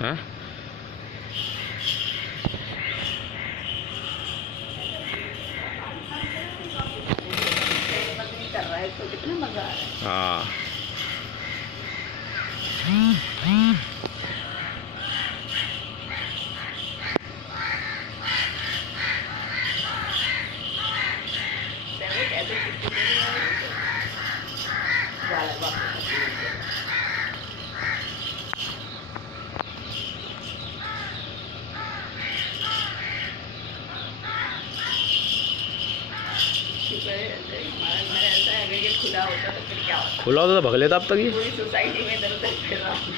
हाँ कर रहा है तो कितना मजा आ रहा है। हाँ खुला होता तो फिर क्या होता, खुला होता तो भग लेता अब तक ये। पूरी सोसाइटी में इधर उधर फिर रहा हूँ।